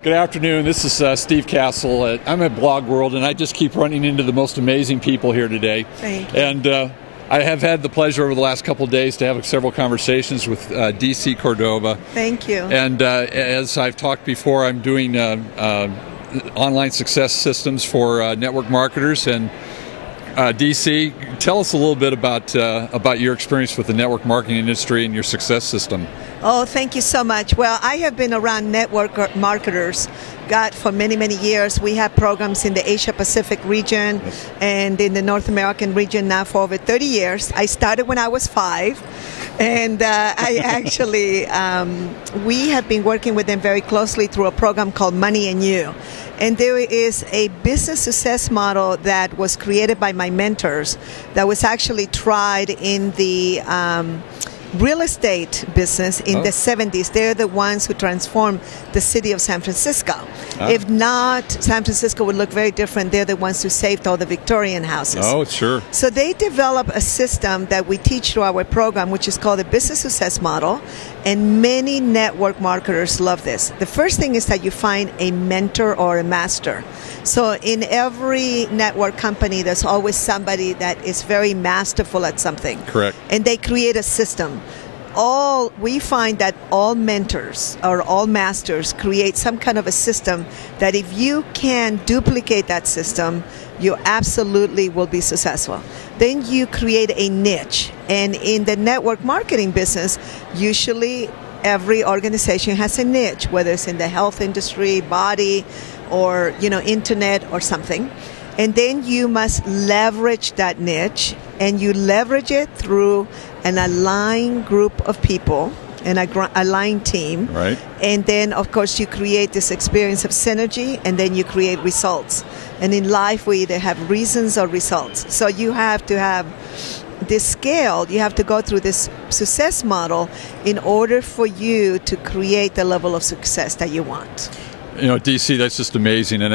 Good afternoon. This is Steve Castle. I'm at Blog World, and I just keep running into the most amazing people here today. Thank you. And I have had the pleasure over the last couple of days to have several conversations with DC Cordova. Thank you. And as I've talked before, I'm doing online success systems for network marketers. And DC, tell us a little bit about your experience with the network marketing industry and your success system. Oh, thank you so much. Well, I have been around network marketers, for many, many years. We have programs in the Asia Pacific region and in the North American region now for over 30 years. I started when I was 5. And I actually, we have been working with them very closely through a program called Money and You. And there is a business success model that was created by my mentors that was actually tried in the real estate business in the 70s. They're the ones who transformed the city of San Francisco. If not, San Francisco would look very different. They're the ones who saved all the Victorian houses. Oh, sure. So they developed a system that we teach through our program, which is called the business success model, and many network marketers love this. The first thing is that you find a mentor or a master. So in every network company, there's always somebody that is very masterful at something. Correct. And they create a system. We find that all mentors or all masters create some kind of a system that if you can duplicate that system, you absolutely will be successful. Then you create a niche. And in the network marketing business, usually every organization has a niche, whether it's in the health industry, body, or internet or something. And then you must leverage that niche, and you leverage it through an aligned group of people, an aligned team. Right. And then, of course, you create this experience of synergy, and then you create results. And in life, we either have reasons or results. So you have to have this scale. You have to go through this success model in order for you to create the level of success that you want. DC, that's just amazing, and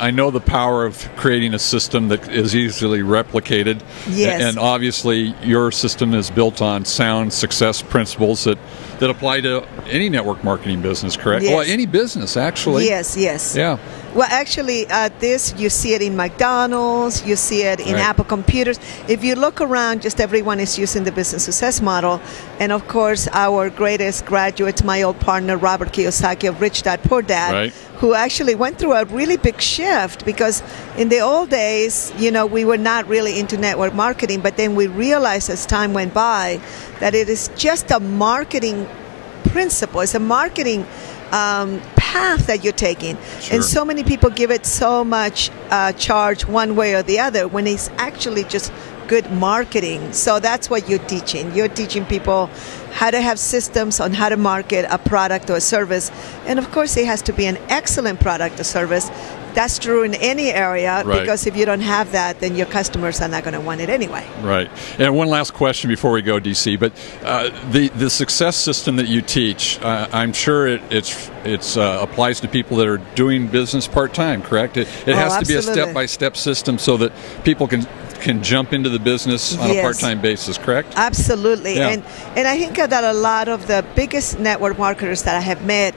I know the power of creating a system that is easily replicated. Yes. And obviously, your system is built on sound success principles that apply to any network marketing business, correct? Yes. Well, any business, actually. Yes, yes. Yeah. Well, actually, you see it in McDonald's, you see it in Apple computers. If you look around, just everyone is using the business success model. And of course, our greatest graduates, my old partner, Robert Kiyosaki of Rich Dad, Poor Dad, who actually went through a really big shift, because in the old days, we were not really into network marketing, but then we realized as time went by that it is just a marketing principle. It's a marketing path that you're taking. Sure. And so many people give it so much charge one way or the other when it's actually just good marketing. So that's what you're teaching. You're teaching people how to have systems on how to market a product or a service. And of course, it has to be an excellent product or service. That's true in any area, because if you don't have that, then your customers are not going to want it anyway. Right. And one last question before we go, DC. But the success system that you teach, I'm sure it applies to people that are doing business part-time, correct? It has to be a step-by-step system so that people can jump into the business on a part-time basis, correct? Absolutely. Yeah. And I think that a lot of the biggest network marketers that I have met,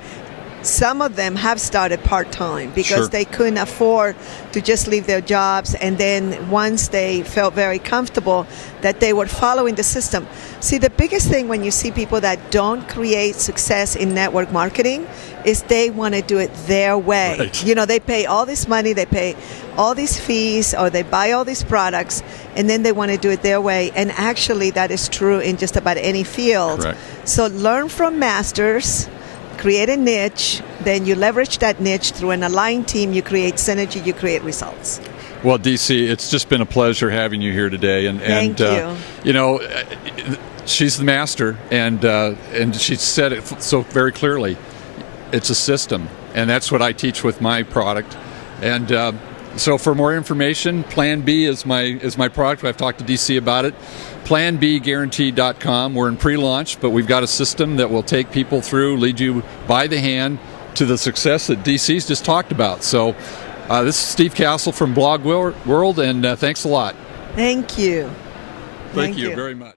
some of them have started part-time because they couldn't afford to just leave their jobs, and then once they felt very comfortable that they were following the system. See, the biggest thing when you see people that don't create success in network marketing is they want to do it their way. Right. They pay all this money, they pay all these fees, or they buy all these products, and then they want to do it their way. And actually, that is true in just about any field. Correct. So learn from masters. Create a niche, then you leverage that niche through an aligned team, you create synergy, you create results. Well, DC, it's just been a pleasure having you here today. Thank you. She's the master, and she said it so very clearly. It's a system, and that's what I teach with my product. And so for more information, Plan B is my product. I've talked to DC about it. PlanBguaranteed.com. We're in pre-launch, but we've got a system that will take people through, lead you by the hand to the success that DC's just talked about. So this is Steve Castle from Blog World, and thanks a lot. Thank you. Thank you very much.